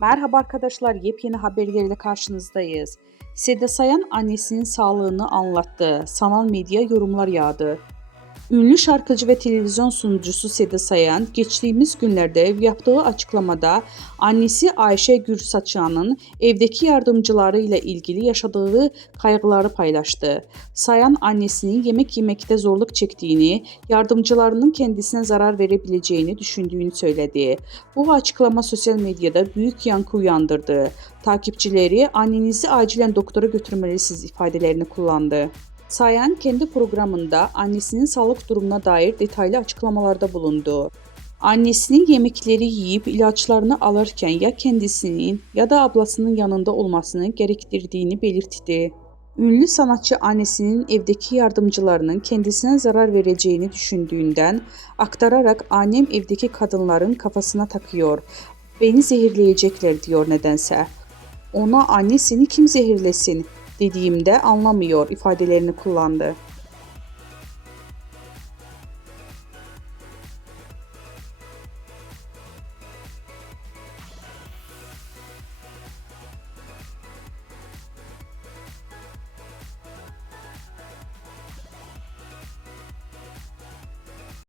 Merhaba arkadaşlar, yepyeni haberlerle karşınızdayız. Seda Sayan annesinin sağlığını anlattı. Sanal medya yorumlar yağdı. Ünlü şarkıcı ve televizyon sunucusu Seda Sayan geçtiğimiz günlerde yaptığı açıklamada annesi Ayşe Gürsaçyan'ın evdeki yardımcıları ile ilgili yaşadığı kaygıları paylaştı. Sayan annesinin yemek yemekte zorluk çektiğini, yardımcılarının kendisine zarar verebileceğini düşündüğünü söyledi. Bu açıklama sosyal medyada büyük yankı uyandırdı. Takipçileri annenizi acilen doktora götürmelisiniz ifadelerini kullandı. Sayan kendi programında annesinin sağlık durumuna dair detaylı açıklamalarda bulundu. Annesinin yemekleri yiyip ilaçlarını alırken ya kendisinin ya da ablasının yanında olmasını gerektirdiğini belirtti. Ünlü sanatçı annesinin evdeki yardımcılarının kendisine zarar vereceğini düşündüğünden aktararak annem evdeki kadınların kafasına takıyor. Beni zehirleyecekler diyor nedense. Ona anne seni kim zehirlesin dediğimde anlamıyor ifadelerini kullandı.